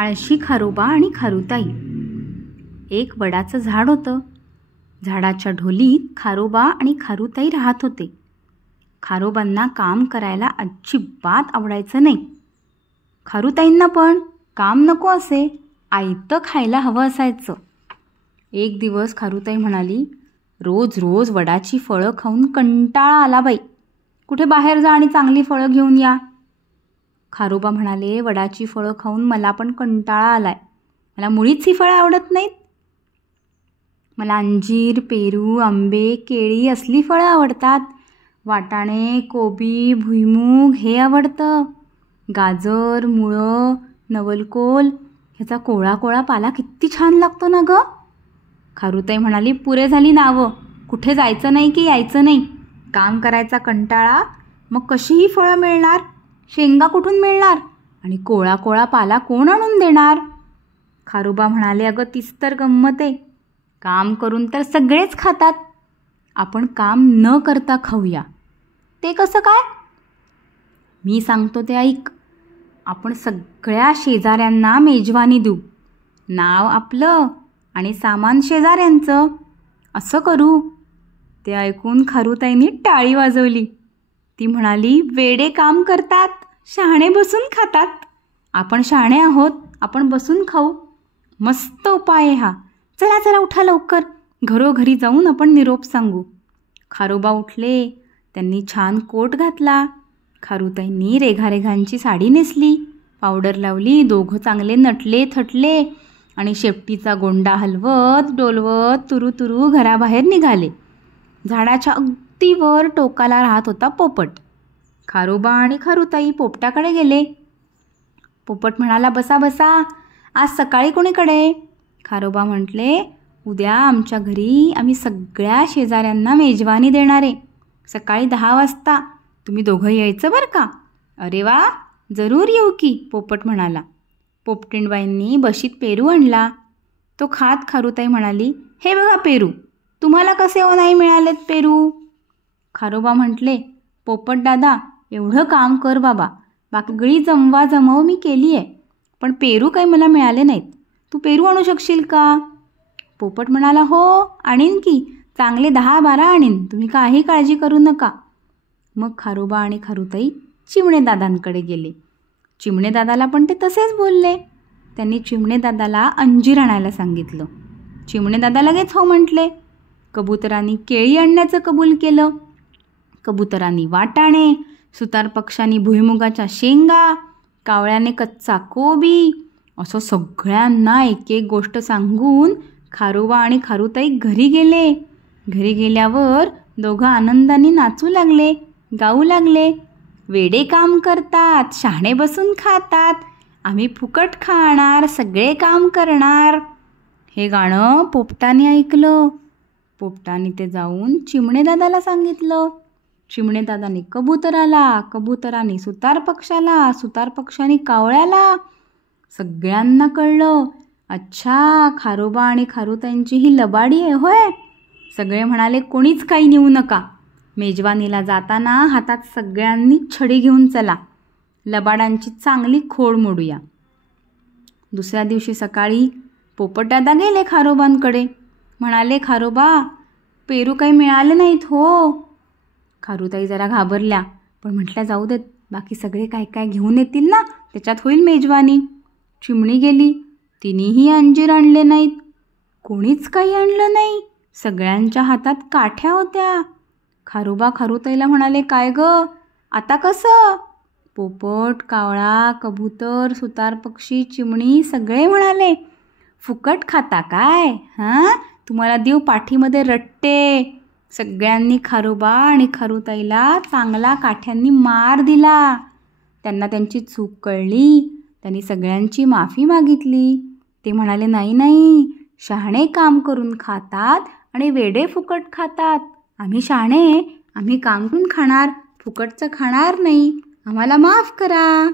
आळशी खारोबा आणि खारुताई. एक वडाचं झाड होतं. झाडाच्या ढोलीत खारोबा आणि खारुताई राहत होते. खारोबांना काम करायला अजिबात आवडायचं नाही. खारुताईंना पण काम नको असे, आयतं खायला हवं असायचं. एक दिवस खारुताई म्हणाली, रोज रोज वडाची फळं खाऊन कंटाळा आला बाई, कुठे बाहेर जा आणि चांगली फळं घेऊन या. खारोबा म्हणाले, वडाची फळं खाऊन मला पण कंटाळा आलाय, मला मुळीच ही फळं आवडत नाहीत. मला अंजीर, पेरू, आंबे, केळी असली फळं आवडतात. वाटाणे, कोबी, भुईमूग हे आवडतं. गाजर, मुळं, नवलकोल ह्याचा कोळा कोळा पाला किती छान लागतो ना गं. खारुताई म्हणाली, पुरे झाली नावं, कुठे जायचं नाही की यायचं नाही. काम करायचा कंटाळा, मग कशी ही फळं मिळणार, शेंगा कुठून मिळणार आणि कोळा कोळा पाला कोण आणून देणार. खारोबा म्हणाले, अगं तीच तर गंमत आहे, काम करून तर सगळेच खातात, आपण काम न करता खाऊया. ते कसं काय? मी सांगतो ते ऐक. आपण सगळ्या शेजाऱ्यांना मेजवानी देऊ, नाव आपलं आणि सामान शेजाऱ्यांचं, असं करू. ते ऐकून खारुताईंनी टाळी वाजवली. ती म्हणाली, वेडे काम करतात, शहाणे बसून खातात. आपण शहाणे आहोत, आपण बसून खाऊ. मस्त उपाय आहे हा. चला चला उठा लवकर, घरोघरी जाऊन आपण निरोप सांगू. खारोबा उठले. त्यांनी छान कोट घातला. खारुताईंनी रेघारेघांची साडी नेसली, पावडर लावली. दोघं चांगले नटले थटले आणि शेपटीचा गोंडा हलवत डोलवत तुरू तुरू घराबाहेर निघाले. झाडाच्या अगदी वर टोकाला राहत होता पोपट. खारोबा आणि खारुताई पोपटाकडे गेले. पोपट म्हणाला, बसा बसा, आज सकाळी कोणीकडे? खारोबा म्हटले, उद्या आमच्या घरी आम्ही सगळ्या शेजाऱ्यांना मेजवानी देणार आहे, सकाळी 10 वाजता. तुम्ही दोघं यायचं बरं का. अरे वा, जरूर येऊ की, पोपट म्हणाला. पोपटिंबाईंनी बशीत पेरू आणला. तो खात खारुताई म्हणाली, हे बघा पेरू, तुम्हाला कसे नाही मिळालेत पेरू? खारोबा म्हटले, पोपट दादा, एवढं काम कर बाबा, बाकी जमव मी केली आहे, पण पेरू काही मला मिळाले नाहीत. तू पेरू आणू शकशील का? पोपट म्हणाला, हो आणीन की, चांगले 10-12 आणीन, तुम्ही काही काळजी करू नका. मग खारोबा आणि खारुताई चिमणेदादांकडे गेले. चिमणेदादाला पण ते तसेच बोलले. त्यांनी चिमणेदादाला अंजीर आणायला सांगितलं. चिमणेदादा लगेच हो म्हटले. कबुतरांनी केळी आणण्याचं कबूल केलं. कबुतरांनी वाटाणे, सुतार पक्ष्यांनी भुईमुगाच्या शेंगा, कावळ्याने कच्चा कोबी, असं सगळ्यांना एक एक गोष्ट सांगून खारोबा आणि खारुताई घरी गेले. घरी गेल्यावर दोघं आनंदाने नाचू लागले, गाऊ लागले. वेडे काम करतात, शहाणे बसून खातात, आम्ही फुकट खाणार, सगळे काम करणार. हे गाणं पोपटाने ऐकलं. पोपटाने ते जाऊन चिमणेदादाला सांगितलं. चिमणेदादाने कबुतराला, कबुतराने सुतार पक्षाला, सुतार पक्षाने कावळ्याला. सगळ्यांना कळलं, अच्छा, खारोबा आणि खारुताईंची ही लबाडी आहे होय. सगळे म्हणाले, कोणीच काही नेऊ नका, मेजवानीला जाताना हातात सगळ्यांनी छडी घेऊन चला, लबाडांची चांगली खोड मोडूया. दुसऱ्या दिवशी सकाळी पोपटदादा गेले खारोबांकडे. म्हणाले, खारोबा, पेरू काही मिळाले नाहीत हो. खारुताई जरा घाबरल्या, पण म्हटल्या, जाऊ देत, बाकी सगळे काय काय घेऊन येतील ना, त्याच्यात होईल मेजवानी. चिमणी गेली, तिनेही अंजीर आणले नाहीत. कोणीच काही आणलं नाही, सगळ्यांच्या हातात काठ्या होत्या. खारोबा खारुताईला म्हणाले, काय ग, आता कसं? पोपट, कावळा, कबूतर, सुतार पक्षी, चिमणी सगळे म्हणाले, फुकट खाता काय? हां, तुम्हाला देव पाठीमध्ये रट्टे. सगळ्यांनी खारोबा आणि खारुताईला चांगला काठ्यांनी मार दिला. त्यांना त्यांची चूक कळली. त्यांनी सगळ्यांची माफी मागितली. ते म्हणाले, नाही नाही, शहाणे काम करून खातात आणि वेडे फुकट खातात. आम्ही शहाणे, आम्ही काम करून खाणार, फुकटचं खाणार नाही, आम्हाला माफ करा.